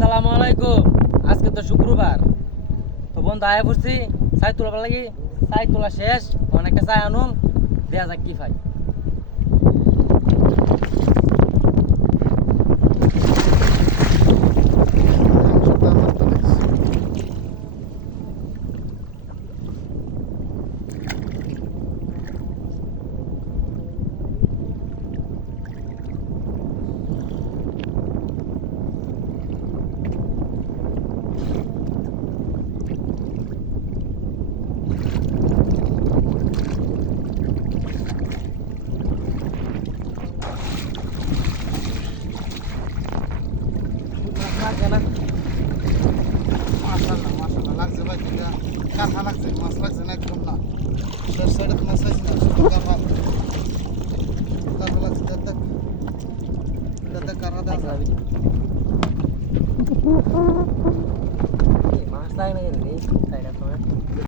আসসালামু আলাইকুম। আজকে তো শুক্রবার, তো বন্ধু আয়া পড়ছি চাই তোলা লাগি। চাই তোলা শেষ, অনেকটা চাই আনুম, দেয়া যাক কি পাই। মাশাআল্লাহ মাশাআল্লাহ লাগছে ভাই এটা কাঁথা লাগছে মাছ লাগছে না একদম না সাইডে তো মাছ আছে না শুধু কাঁথা লাগছে দাদা কাঁথা দাও মাছ লাগে না